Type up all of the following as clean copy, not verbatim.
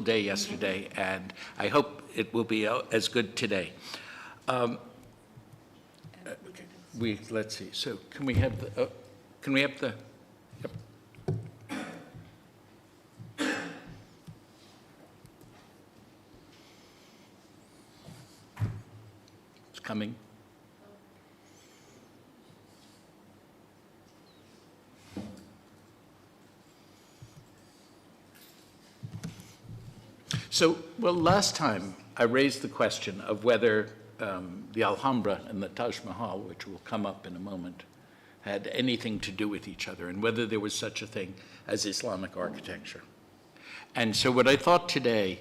day yesterday, and I hope it will be as good today. Let's see. So can we have the? Yep. It's coming. So, well, last time I raised the question of whether the Alhambra and the Taj Mahal, which will come up in a moment, had anything to do with each other, and whether there was such a thing as Islamic architecture. And so what I thought today,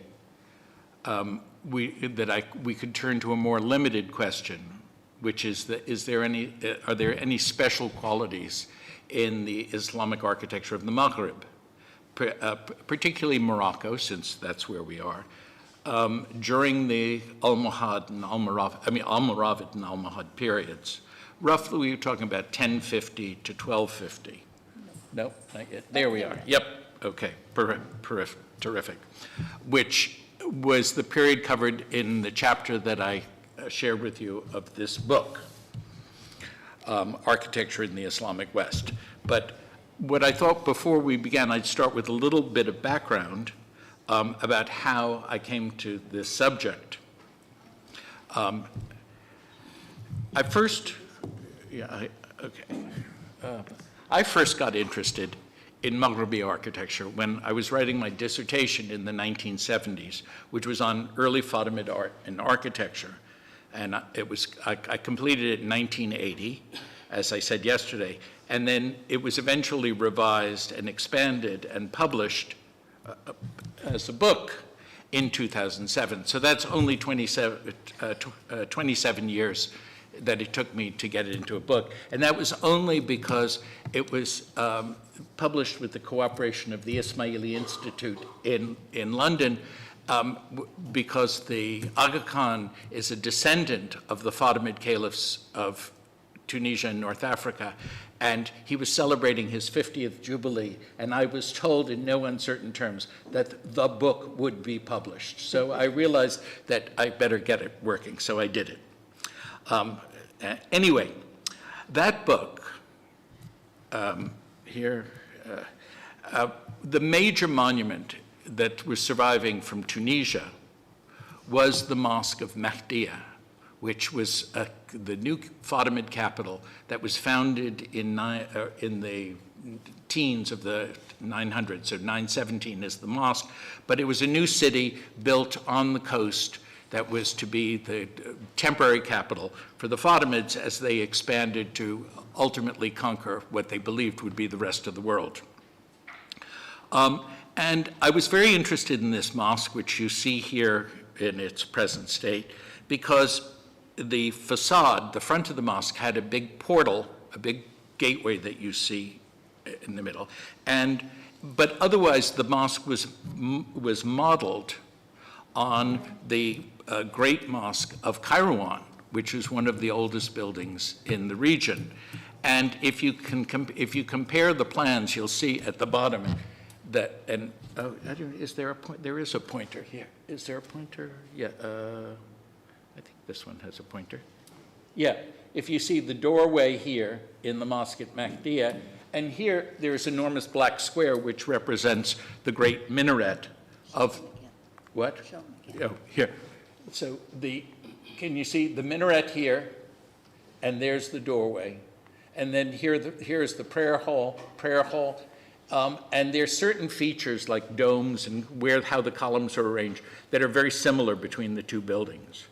we could turn to a more limited question, which is are there any special qualities in the Islamic architecture of the Maghreb? Particularly Morocco, since that's where we are, during the Almohad and Almoravid and Almohad periods. Roughly, we were talking about 1050 to 1250. No, not yet. There we are. Yep. Okay. Terrific. Which was the period covered in the chapter that I shared with you of this book, Architecture in the Islamic West. But what I thought before we began, I'd start with a little bit of background about how I came to this subject. I first got interested in Maghrebi architecture when I was writing my dissertation in the 1970s, which was on early Fatimid art and architecture. And I completed it in 1980, as I said yesterday. And then it was eventually revised and expanded and published as a book in 2007. So that's only 27 years that it took me to get it into a book. And that was only because it was published with the cooperation of the Ismaili Institute in London, because the Aga Khan is a descendant of the Fatimid caliphs of Tunisia and North Africa, and he was celebrating his 50th Jubilee, and I was told in no uncertain terms that the book would be published. So I realized that I better get it working, so I did it. Anyway, that book, the major monument that was surviving from Tunisia was the Mosque of Mahdiya, which was the new Fatimid capital that was founded in the teens of the 900s, so 917 is the mosque, but it was a new city built on the coast that was to be the temporary capital for the Fatimids as they expanded to ultimately conquer what they believed would be the rest of the world. And I was very interested in this mosque, which you see here in its present state, because the facade, the front of the mosque, had a big portal, a big gateway that you see in the middle. But otherwise, the mosque was modeled on the Great Mosque of Kairouan, which is one of the oldest buildings in the region. And if you compare the plans, you'll see at the bottom that, is there a point? There is a pointer here. Is there a pointer? Yeah. I think this one has a pointer. Yeah, if you see the doorway here in the mosque at Mahdiya, and here there's enormous black square which represents the great minaret of, what? Oh, here. So can you see the minaret here, and there's the doorway, and then here's the prayer hall, and there's certain features like domes and how the columns are arranged that are very similar between the two buildings.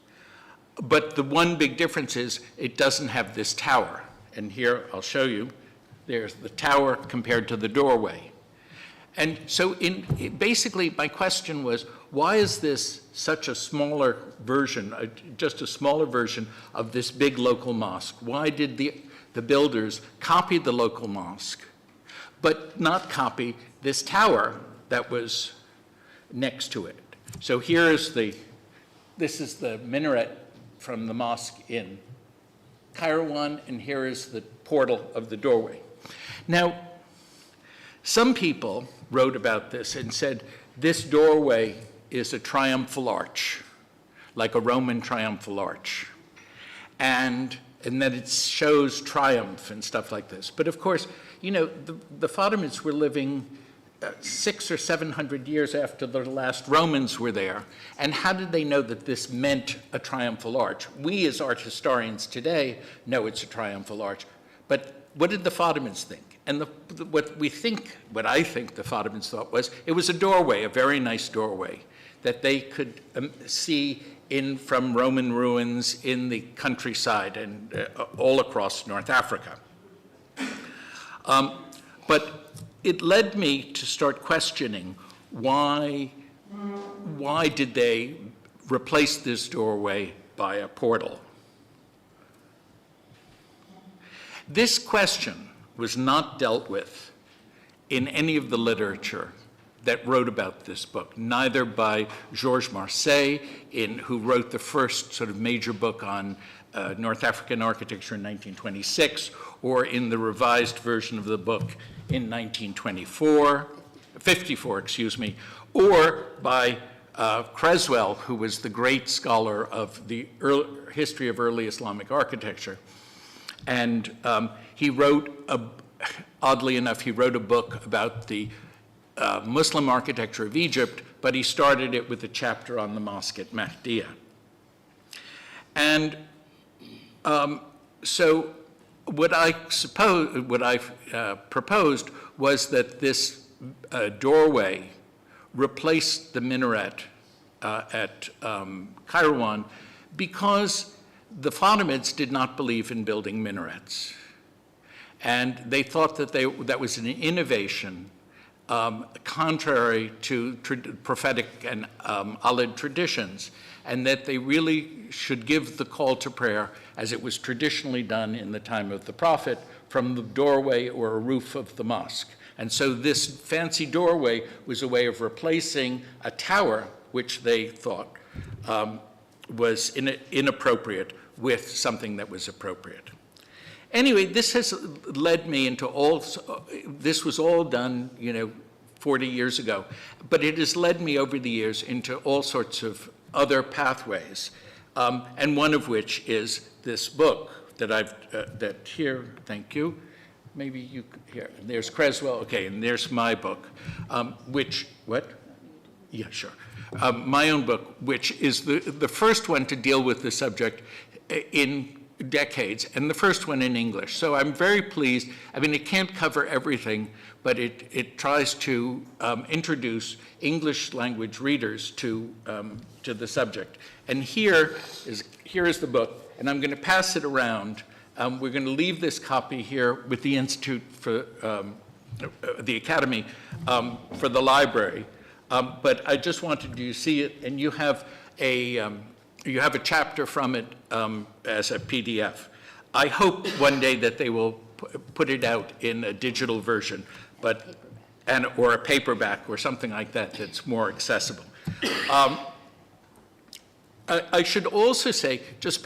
But the one big difference is it doesn't have this tower. And here, I'll show you, there's the tower compared to the doorway. And so basically, my question was, why is this such a smaller version, just a smaller version of this big local mosque? Why did the builders copy the local mosque, but not copy this tower that was next to it? So this is the minaret from the mosque in Kairouan, and here is the portal of the doorway. Now, some people wrote about this and said, this doorway is a triumphal arch, like a Roman triumphal arch. And that it shows triumph and stuff like this. But of course, you know, the Fatimids were living 600 or 700 years after the last Romans were there. And how did they know that this meant a triumphal arch? We as art historians today know it's a triumphal arch. But what did the Fatimids think? And what I think the Fatimids thought was, it was a doorway, a very nice doorway, that they could see in from Roman ruins in the countryside and all across North Africa. But it led me to start questioning why did they replace this doorway by a portal? This question was not dealt with in any of the literature that wrote about this book, neither by Georges Marseille, who wrote the first sort of major book on North African architecture in 1926, or in the revised version of the book in 1954, excuse me, or by Creswell, who was the great scholar of the history of early Islamic architecture. And he wrote, oddly enough, he wrote a book about the Muslim architecture of Egypt, but he started it with a chapter on the mosque at Mahdiya. And so what I proposed was that this doorway replaced the minaret at Kairouan because the Fatimids did not believe in building minarets. And they thought that that was an innovation contrary to prophetic and Alid traditions, and that they really should give the call to prayer as it was traditionally done in the time of the Prophet from the doorway or a roof of the mosque. And so this fancy doorway was a way of replacing a tower, which they thought was inappropriate, with something that was appropriate. Anyway, this has led me into this was all done, 40 years ago, but it has led me over the years into all sorts of other pathways, and one of which is this book that here, thank you. Maybe you, here, there's Creswell, okay, and there's my book, Yeah, sure. My own book, which is the first one to deal with the subject in decades, and the first one in English. So I'm very pleased. I mean, it can't cover everything, but it tries to introduce English language readers to the subject. And here is the book, and I'm going to pass it around. We're going to leave this copy here with the Institute for the Academy for the library. But I just wanted you to see it, and you have a chapter from it as a PDF. I hope one day that they will put it out in a digital version, or a paperback or something like that that's more accessible. I should also say, just